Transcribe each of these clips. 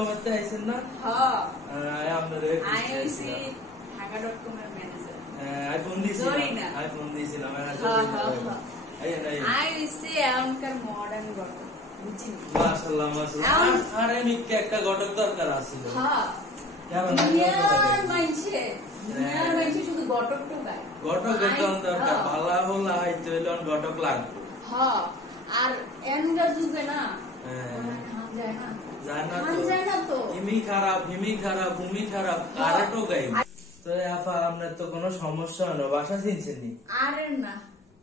হাঙ্গা.com এর তে আইছেন না? হ্যাঁ আপনারে আইসি হাঙ্গা.com এর ম্যানেজার আইফোন দিয়েছিলাম আইসি এখনকার মডার্ন ঘটক বুঝিনি মাশাআল্লাহ আরে মিক্কা একটা ঘটক দরকার আছিল হ্যাঁ দুনিয়ার মাইছে শুধু ঘটক তো গায় ঘটক দরকার ভালো হলা আইতে হইলো ঘটক লাগবে হ্যাঁ আর এনগা যুগে না জানা তো হিমি খারাপ আরে তো গাই তো আপা আপনার তো কোনো সমস্যা হলো বাসা চিনছেন নি আরে না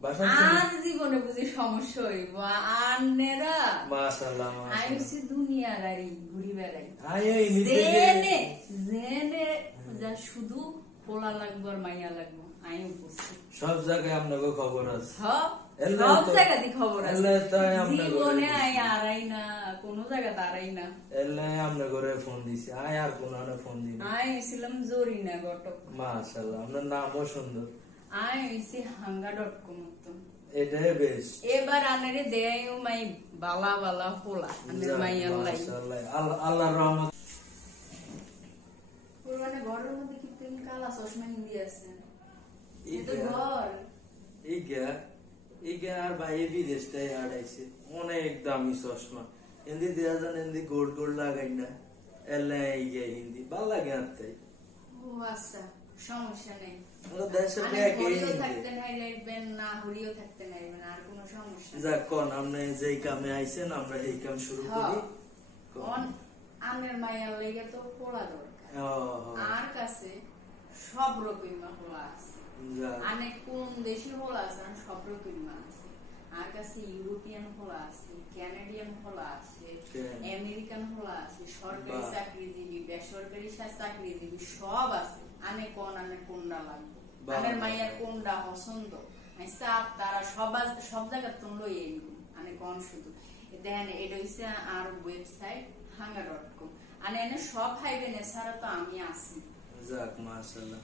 বাসা আর জীবনে বুঝি সমস্যা হইব আন্নেরা মাশাআল্লাহ আইছি দুনিয়া গাড়ি ঘুরি বেড়াই জেনে যা শুধু পোলা লাগবে আর মাইয়া লাগবে আই উপস্থিত সব জায়গায় আপনাকে খবর আছে সব জায়গাতে খবর আছে জীবনে আই আরাই না কোন জায়গা দাঁড়াই না এলাই আপনার ঘরে ফোন দিছি আই আর কোন ফোন দিই আই ছিলাম জরিনা ঘটক মাশাআল্লাহ আপনার নামও সুন্দর আই হইছি হাঙ্গা.com তো এটাই বেশ এবার আনারে দেয়াইও মাই বালা পোলা আনের মাইয়া লাই মাশাআল্লাহ আল্লাহর রহমত পুরোনে ঘরের মধ্যে কি তিন কালা চশমা হিন্দি আছে এটা ঘর ইগা আর ভাই বিদেশ থেকে আড়াইছে অনেক দামি চশমা হিন্দি দেয়া যান হিন্দি গোল্ড লাগাই না এলে ইগা হিন্দি ভাল লাগে আনতে ও আচ্ছা সমস্যা নেই দেশের হলিও থাকতে নাইবেন না হলিও থাকতে নাইবেন আর কোনো সমস্যা যাক কোন আপনি যেই কামে আইছেন আমরা এই কাম শুরু করি কোন আমের মাইয়ার লাগি তো পোলা দরকার আর কাছে সব রকমের পোলা আছে অনেক কোন দেশি পোলা আছে সব রকমের আছে আর কাছে ইউরোপিয়ান পোলা আছে কানাডিয়ান পোলা আছে আমেরিকান পোলা আছে সরকারি চাকরিজীবী বেসরকারি চাকরিজীবী সব আছে আনে কোনটা লাগবে আনের মাইয়ার কোনটা পছন্দ তারা সব জায়গা তো লই আনে কোন শুধু দেখেন এটা হইছে আর ওয়েবসাইট হাঙ্গা.com আনে এনে সব হাইবেন এছাড়া তো আমি আছি যাক মাশাআল্লাহ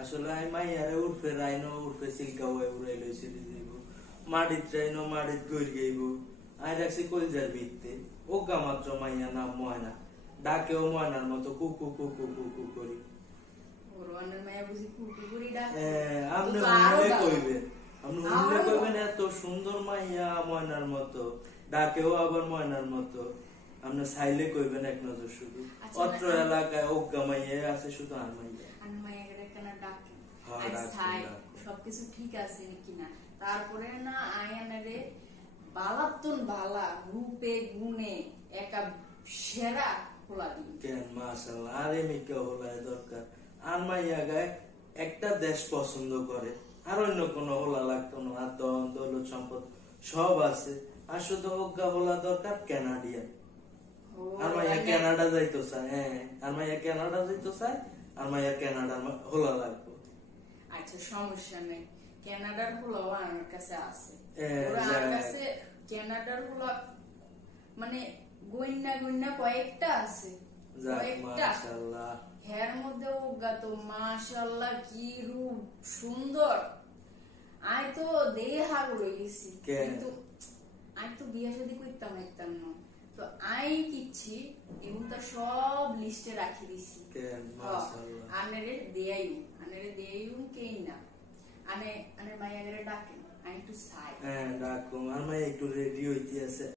আসলে আই মাইয়ারে উঠবে রাইনো উঠবে সিলকা ওয়ে উড়াই লইছে দিব মাটিত রাইনো মাটিত গই গইব আই রাখছি কলজার ভিত্তে ও গামাত্র মাইয়া নাম ময়না ডাকেও ময়নার মতো কুকু কুকু কুকু করি ওরওয়ানের মাইয়া বুঝি কুকু করি ডাকে আপনি উল্লেখ কইবেন এত সুন্দর মাইয়া ময়নার মতো ডাকেও আবার ময়নার মতো আপনি চাইলে কইবেন এক নজর শুধু অত্র এলাকায় ওগা মাইয়া আছে শুধু আর মাইয়া কেন ডাকে সবকিছু ঠিক আছে নাকি না তারপরে না আয়ানারে বালাতন বালা রূপে গুণে একা সেরা খোলা দিন কেন মাশাআল্লাহ আরে মিকা হলা দরকার আর মাইয়া গায় একটা দেশ পছন্দ করে আর অন্য কোন হলা লাগতো না আর দৌলত সম্পদ সব আছে আর শুধু ওগা হলা দরকার কানাডিয়ান আর মাইয়া কানাডা যাইতো চায় আর মাইয়া কানাডা যাইতো চায় আর মাইয়া কানাডার হলা লাগতো আচ্ছা সমস্যা নেই কানাডার হলাও আমার কাছে আছে আমার কাছে কানাডার হলা মানে গইন্না কয়েকটা আছে মাশাআল্লাহ এর মধ্যে ওগা তো মাশাআল্লাহ কি রূপ সুন্দর আই তো দেহা গুলো গেছি কিন্তু আই তো বিয়ে শাদী করতাম না তো আই কিচ্ছি এগুলো সব লিস্টে রাখি দিছি মাশাআল্লাহ আনেরে দেয়াইউ কেই না আনে মাইয়ারে ডাকেন আই একটু সাই ডাকুম আর মাই একটু রেডি হইতে আছে